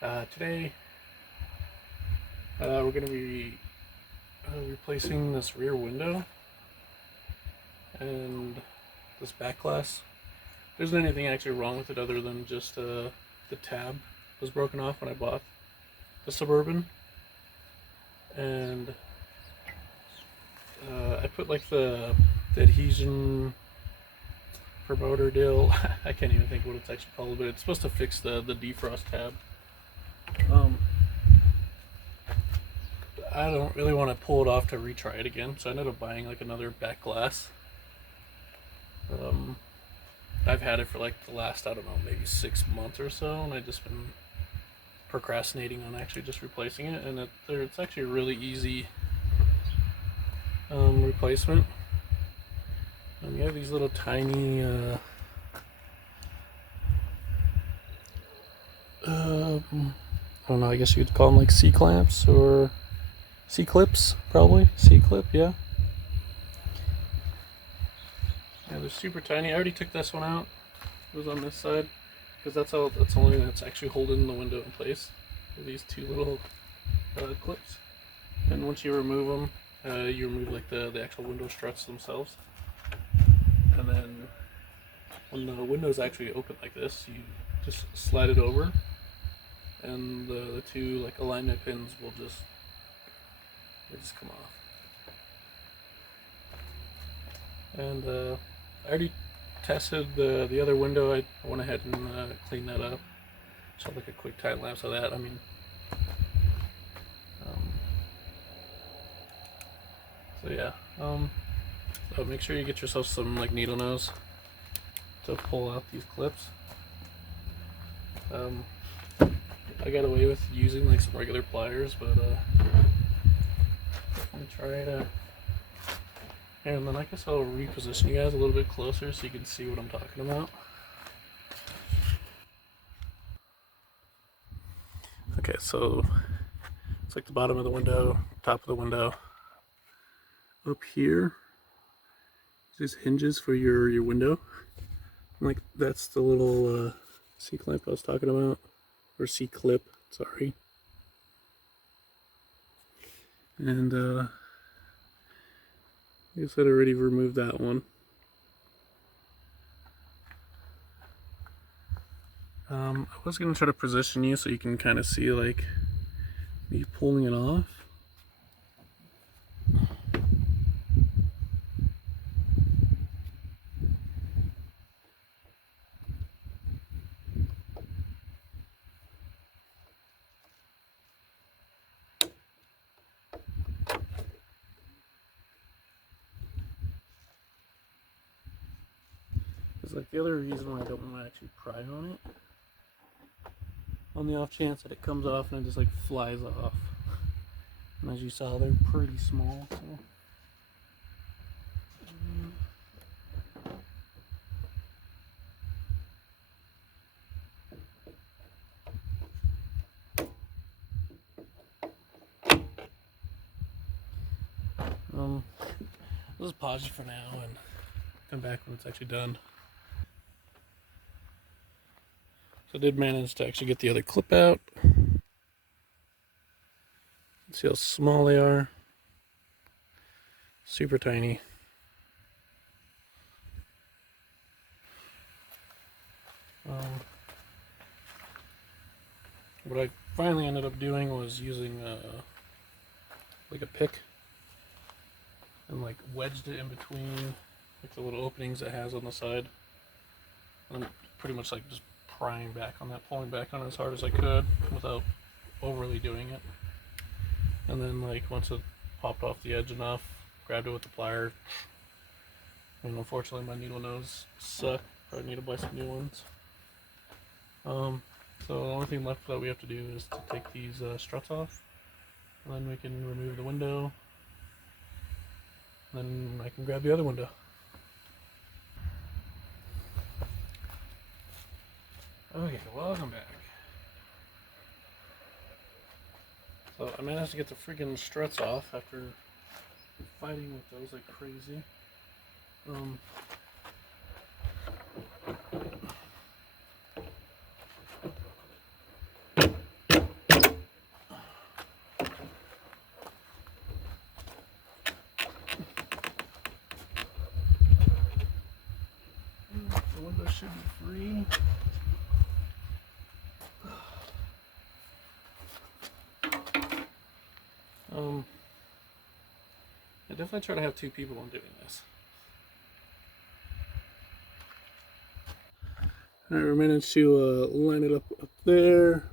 Today we're going to be replacing this rear window and this back glass. There isn't anything actually wrong with it other than just the tab was broken off when I bought the Suburban, and I put like the adhesion promoter deal. I can't even think what it's actually called, but it's supposed to fix the defrost tab. I don't really want to pull it off to retry it again, so I ended up buying like another back glass. I've had it for like the last, I don't know, maybe 6 months or so, and I've just been procrastinating on actually just replacing it, and it's actually a really easy replacement. You have these little tiny I don't know, I guess you'd call them like C-clamps or C-clips, probably. C-clip, yeah. Yeah, they're super tiny. I already took this one out. It was on this side, because that's the only thing that's actually holding the window in place. These two little clips. And once you remove them, you remove like the actual window struts themselves. And then when the window's actually open like this, you just slide it over, and the two like alignment pins will just come off. And I already tested the other window. I went ahead and cleaned that up. Shot like a quick time lapse of that. I mean, so yeah. So make sure you get yourself some like needle nose to pull out these clips. I got away with using like some regular pliers, but I'm gonna try it. And then I guess I'll reposition you guys a little bit closer so you can see what I'm talking about. Okay, so it's like the bottom of the window, top of the window. Up here, these hinges for your window. Like that's the little C-clamp I was talking about, or C-clip, sorry. And I guess I'd already removed that one. I was gonna try to position you so you can kind of see like me pulling it off. It's like the other reason why I don't want to actually pry on it, on the off chance that it comes off and it just like flies off. And as you saw, they're pretty small. So. I'll just pause it for now and come back when it's actually done. So I did manage to actually get the other clip out. See how small they are. Super tiny. What I finally ended up doing was using like a pick and like wedged it in between like the little openings it has on the side. And I'm pretty much like just prying back on that, pulling back on it as hard as I could without overly doing it. And then like once it popped off the edge enough, grabbed it with the plier. And unfortunately my needle nose suck. Probably need to buy some new ones. So the only thing left that we have to do is to take these struts off, and then we can remove the window, and then I can grab the other window. Okay, welcome back. So I managed to get the freaking struts off after fighting with those like crazy. those should be free. I definitely try to have 2 people on doing this. Alright, we managed to line it up there.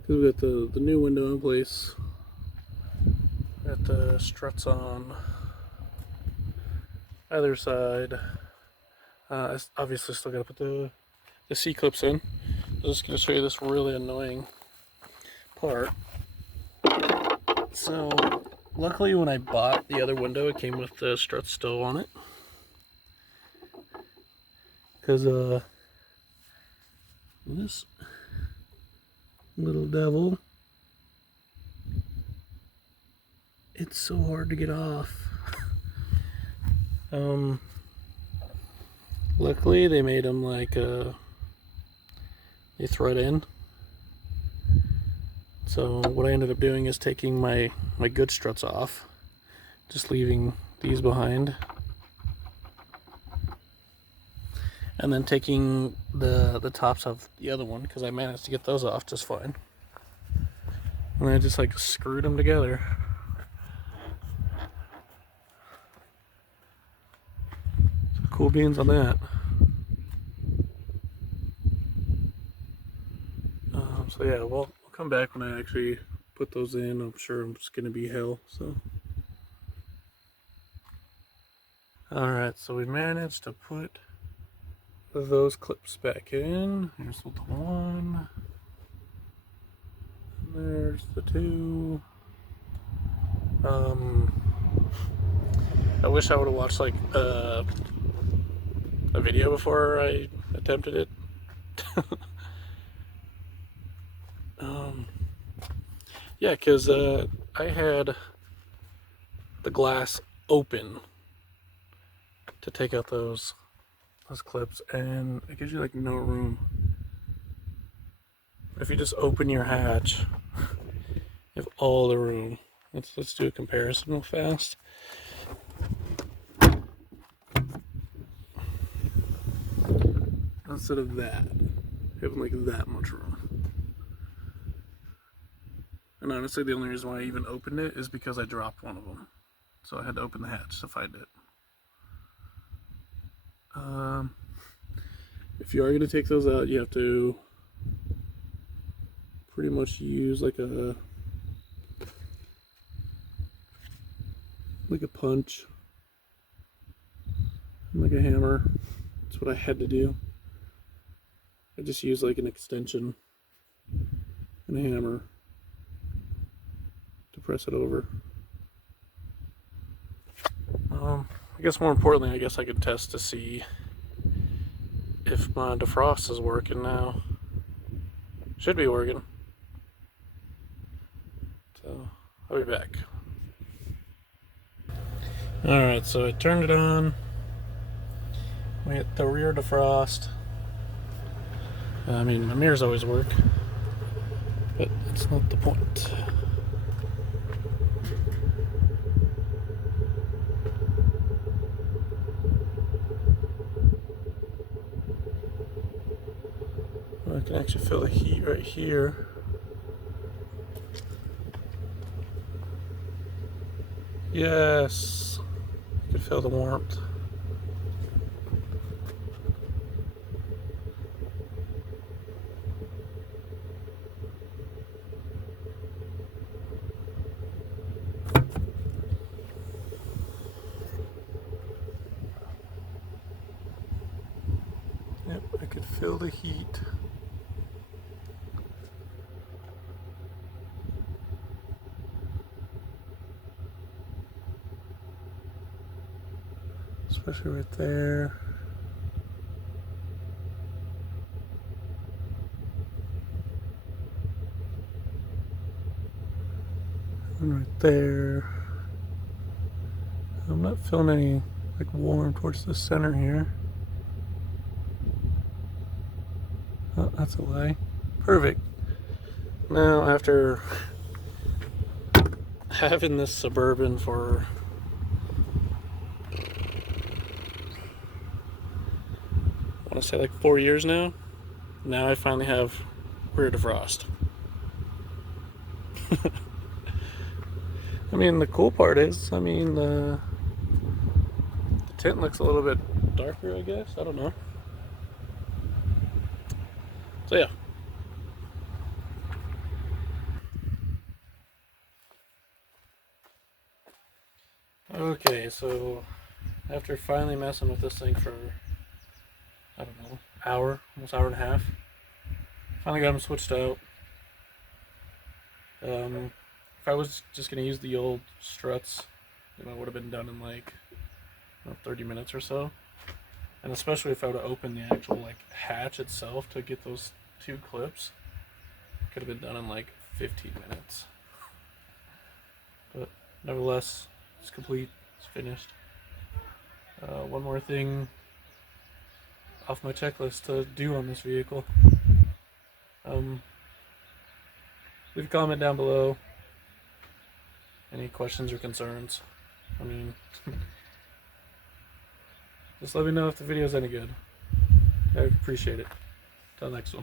Because we got the new window in place. Got the struts on either side. I obviously still gotta put the C-clips in. I'm just gonna show you this really annoying part. So, luckily when I bought the other window, it came with the struts still on it. Because this little devil, it's so hard to get off. Luckily they made them like they thread in. So what I ended up doing is taking my good struts off, just leaving these behind, and then taking the tops of the other one, because I managed to get those off just fine. And I just like screwed them together. Some cool beans on that. So yeah, well, I'll come back when I actually put those in. I'm sure it's gonna be hell. So. Alright, so we managed to put those clips back in. Here's the one. And there's the 2. I wish I would have watched like a video before I attempted it. Yeah, because I had the glass open to take out those clips, and it gives you like no room. If you just open your hatch, you have all the room. Let's do a comparison real fast. Instead of that, having like that much room. And honestly, the only reason why I even opened it is because I dropped one of them. So I had to open the hatch to find it. If you are going to take those out, you have to pretty much use like a punch, like a hammer. That's what I had to do. I just used like an extension and a hammer to press it over. I guess more importantly, I guess I could test to see if my defrost is working now. Should be working. So I'll be back. Alright, so I turned it on. We hit the rear defrost. I mean, my mirrors always work, but that's not the point. I can actually feel the heat right here. Yes, I can feel the warmth. Yep, I could feel the heat. Especially right there. And right there. I'm not feeling any like warm towards the center here. Oh, that's a lie. Perfect. Now after having this Suburban for to say like 4 years now. Now I finally have rear defrost. I mean, the cool part is, I mean, the tint looks a little bit darker, I guess. I don't know. So yeah. Okay, so after finally messing with this thing for, I don't know, almost hour and a half, finally got them switched out. If I was just gonna use the old struts, it would have been done in like 30 minutes or so. And especially if I would have opened the actual like hatch itself to get those two clips, it could have been done in like 15 minutes. But nevertheless, it's complete. It's finished. One more thing off my checklist to do on this vehicle. Leave a comment down below. Any questions or concerns? I mean, just let me know if the video's any good. I appreciate it. Till next one.